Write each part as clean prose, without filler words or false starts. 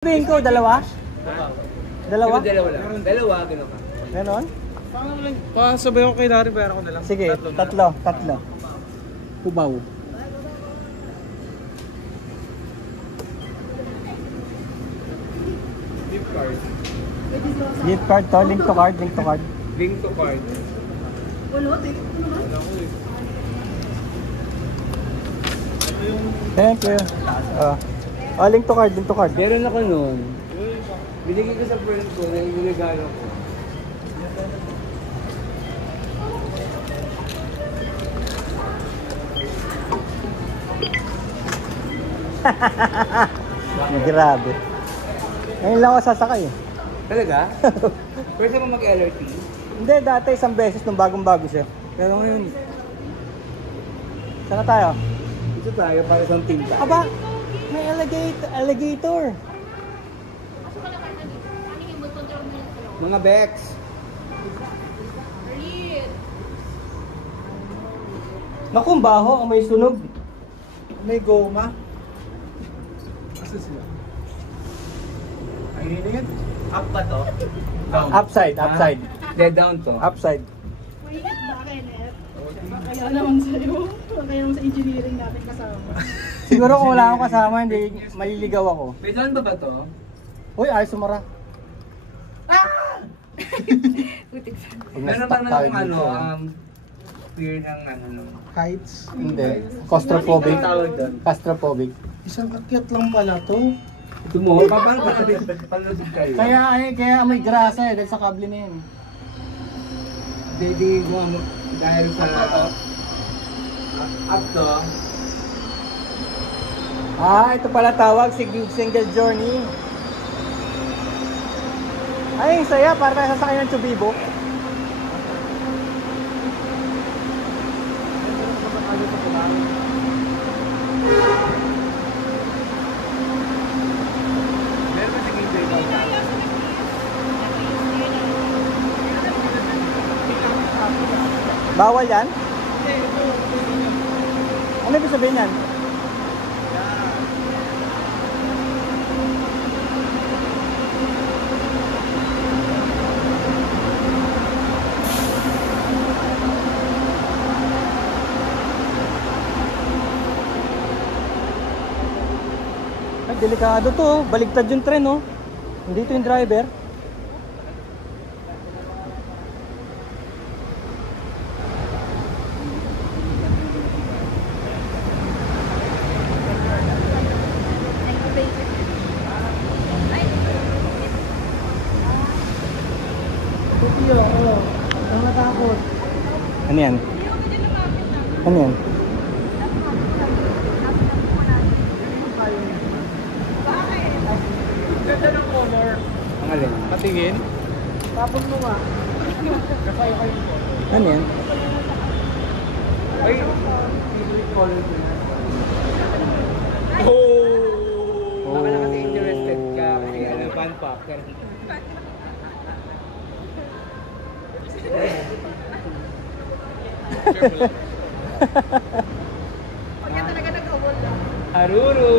Sabihin ko, dalawa? Dalawa? Dalawa lang. Dalawa, gano'n ka. Ganon? Pasabay ko kay Dari, pero ako na lang. Sige, tatlo. Pubaw. Gift card. Gift card to, link to card. Link to card. Wala, tingin ko naman. Wala ko eh. Thank you. Link to card. Meron ako noon. Binigay ko sa friend ko na inigalo ko. Grabe. Ngayon lang ako sasakay eh. Talaga? First time mo mag-LRT? Hindi, dati isang beses nung bagong-bago siya. Pero ngayon, saan na tayo? Dito tayo para sa tinta. Aba, may alligator. Mga Bex. Naku, ang baho, ang may sunog. May goma. Asa sila? Ay, hindi yan. Up ba to? Upside. Dead down to. Upside. Wait, bakit? Kaya naman sa'yo. Kaya naman sa engineering natin kasama. Siguro kung wala akong kasama, hindi maliligaw ako. May doon ba to? Uy, ayos sumara. Meron ba ng fear ng Heights. Hindi. Claustrophobic. Tawag doon. Claustrophobic. Isang akyat lang pala to. Tumuho. Paano palubig kayo? Kaya may grasa eh, dahil sa kable na yun. Dating ko dahil sa up to. Ito pala tawag, single journey. Ay, saya, para tayo sasakay ng Chubibo. Meron ba sa gateway daw? Bawal yan? Ano ibig sabihin yan? Ay, delikado to. Baligtad yung tren, oh. Nandito yung driver. Puti ako. Ang natakot. Ano yan? Ano yan? Ganda ng color. Ang alin? Patingin. Tapos mo nga. Kapay ko. Ano yan? Ay, favorite color ko na. Baka na kasi interested ka kasi fan pop. Pagka talaga nag-awol lang. Aruro!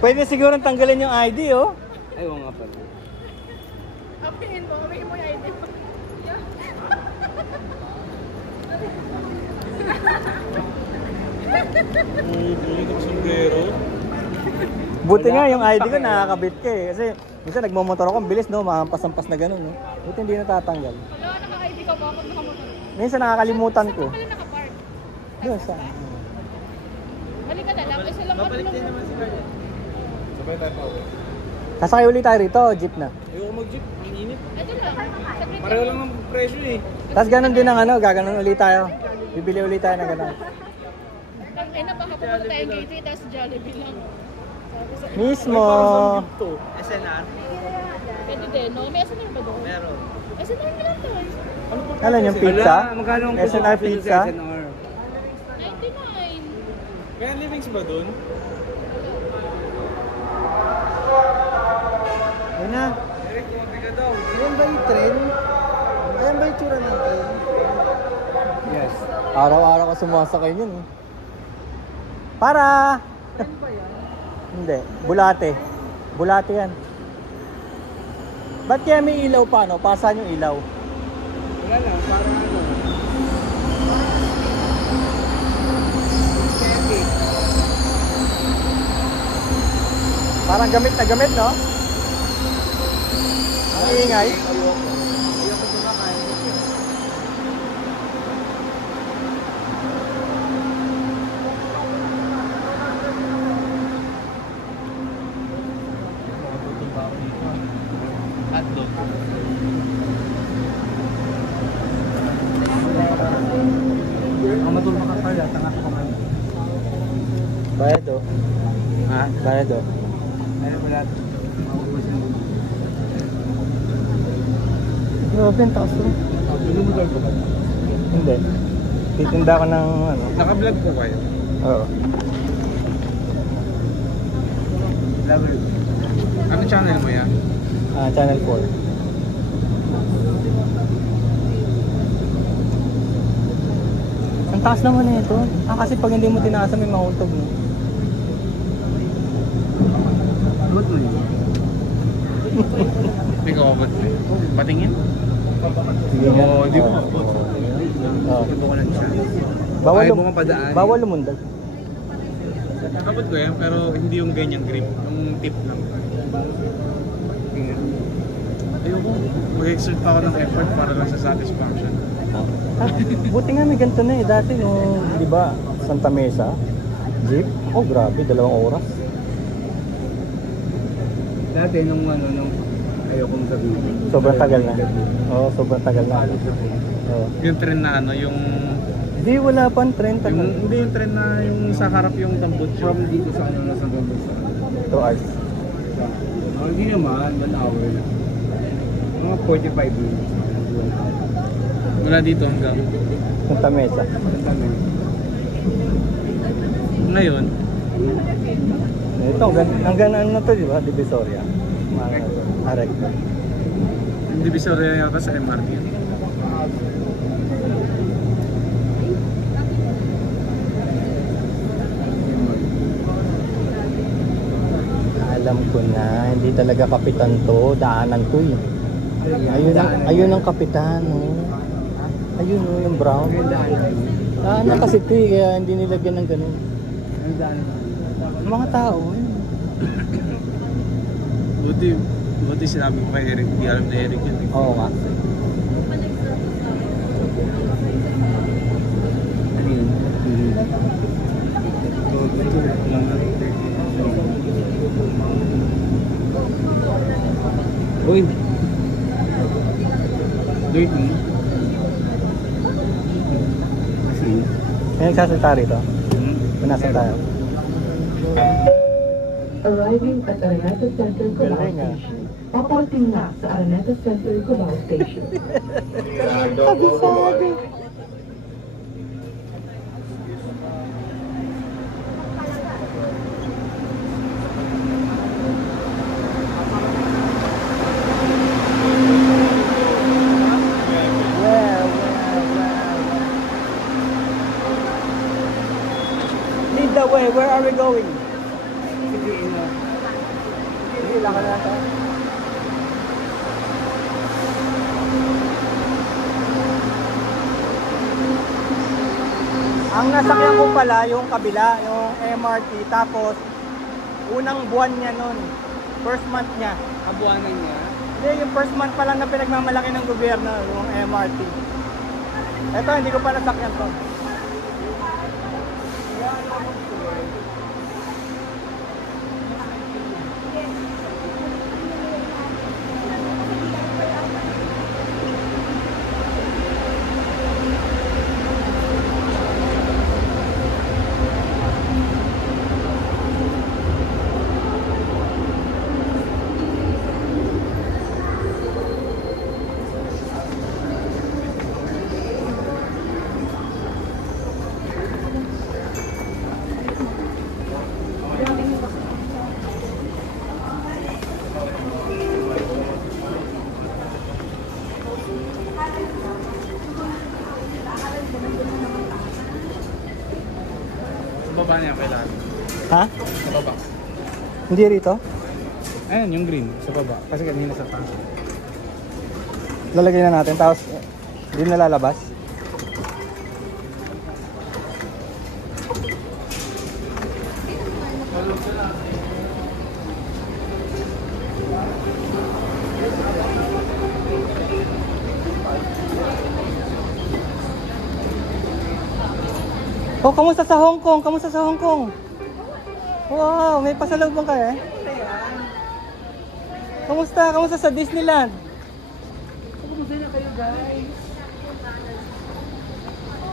Pwede siguro tanggalin yung ID, oh. Ay, oo nga pala. Apingin mo, amingin mo yung ID mo. Uy, sombrero. Buti nga yung ID ko nakakabit ka eh. Kasi minsan nagmamotor ako, ang bilis no, mahampas-hampas na gano'n no. Buti hindi natatanggal. Wala, naka-ID ka pa pag nakamotor. Minsan nakakalimutan ko. Wala naka-park. Doon sa... Balik ka na lang, isa lang Babalik din naman si Kanya. Sabay tayo pa uwi. Sasakay ulit tayo rito, jeep na. Ayoko mag-jeep. Ang init. Ito lang, saglit Pareho lang ng presyo eh. Tapos ganun din ang ano, gaganon ulit tayo. Bibili ulit tayo ng gano'n. Ay na, baka pupunta tayong gateway, tapos Jollibee lang. Sabi sa... Mismo! to. SNR? Pwede din, no? May SNR ba doon? Meron. SNR na lang tayo. Alam yung pizza? Wala, magkano ang SNR puso pizza? sa SNR? 99. Kaya livings ba dun? Ayun na. Eric, kumabig ka daw. Ayan ba yung tren? Ayan ba yung tsura ng tren? Yes. Araw-araw ka sumasakay yun eh. Para! Hindi, bulate. Bulate yan. Ba't kaya may ilaw pa, no? Pasan yung ilaw. Wala lang, parang ano. Heavy. Parang gamit na gamit, no? Ang ingay. Ayoko kumakain. Hotdog. Ang matulog ka pala, tanga ka man. Bayad, oh. Ha? Bayad, oh. Ano wala? Grabe, ang taas, oh. Lumudol ko ba? Hindi. Titinda ko ng, ano. Naka-vlog po kayo? Oo. Level. Ano channel mo yan? Channel 4. Ang taas naman na ito. Kasi pag hindi mo tinaasan, may mahultog, no? Abot mo yun? Hindi ko abot mo. Patingin? Sige nga. Oo, di mo Oo. abot. Oo. Punto ko lang siya. Bawal, Ayaw mo nga padaan. bawal lumundag. Abot ko yan, pero hindi yung ganyang grip. Yung tip lang. Tingnan. Ayoko. Mag-exert pa ako ng effort para lang sa satisfaction. Buti nga may ganito na eh. Dati nung, di ba, Santa Mesa, jeep. Oh, grabe, 2 oras. Dati nung ano, ayokong sabihin. Sobrang tagal na. Oo, sobrang tagal na. Oo. Yung tren na ano, yung... Di, wala pang trend. Hindi yung tren na yung sa harap yung tambutso. From dito sa ano, nasa tambutso. 2 hours. Hindi naman, 1 hour. Mga 45 minutes. Wala dito hanggang Santa Mesa. ngayon. Ito, hanggang ano na to, di ba? Divisoria. Recto. Yung Divisoria yata sa MRT. Alam ko na, hindi talaga kapitan to, daanan to eh. Ayun ang kapitan, oh. Ayun oh, yung brown. Daanan kasi to eh, kaya hindi nilagyan ng ganun. Mga tao, yun. Buti sinabi ko kay Eric, hindi alam na Eric yun. Oo nga. Uy! Dirty. May nagsasalita rito. Pinasa tayo. Arriving at Araneta Center, Cubao Galing, ah. Station. Papunting na sa Araneta Center, Cubao Station. Sabi. Lead the way. Where are we going? Sige, lakad na tayo. Ang nasakyan ko pala yung kabila, yung MRT, tapos unang buwan niya nun, first month niya. Kabuanan niya. Hindi, yung first month pa lang na pinagmamalaki ng gobyerno, yung MRT. Ito, hindi ko pa nasakyan to. Sa baba niya kailangan. Ha? Sa baba. Hindi rito? Ayan, yung green. Sa baba. Kasi kanina sa taas. Lalagay na natin, tapos hindi na lalabas. Oh, kamusta sa Hong Kong? Kamusta sa Hong Kong? Wow, may pasalubong ka eh. Kamusta? Kamusta sa Disneyland? Kumusta na kayo guys?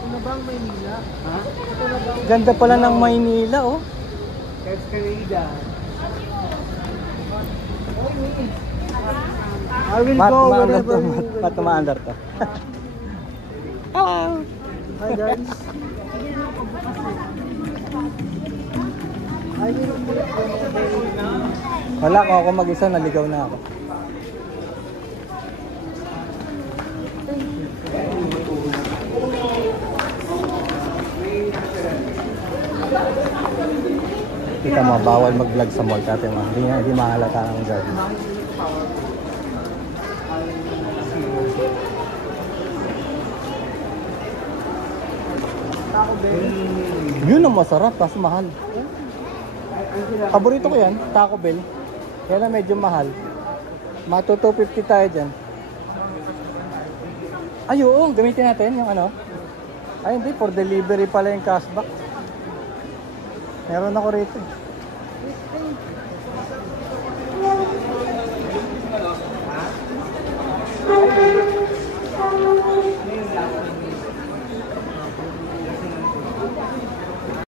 Ano bang Maynila? Ha? Ito na bang Ganda pala ng Maynila, oh. Escalada? I will Mat, go maandar wherever to, you mat, maandar to. Hello. Hi guys. I will go. Wala, kung ako mag-isa, naligaw na ako. Kita mo, bawal mag-vlog sa mall dati mo. Hindi mahalata ang guard. Taco Bell. Yun ang masarap, tapos mahal. Paborito ko yan, Taco Bell. Kaya lang medyo mahal. Mato 250 tayo dyan. Ay, oo, gamitin natin yung ano. Ay, hindi, for delivery pala yung cashback. Meron ako rito.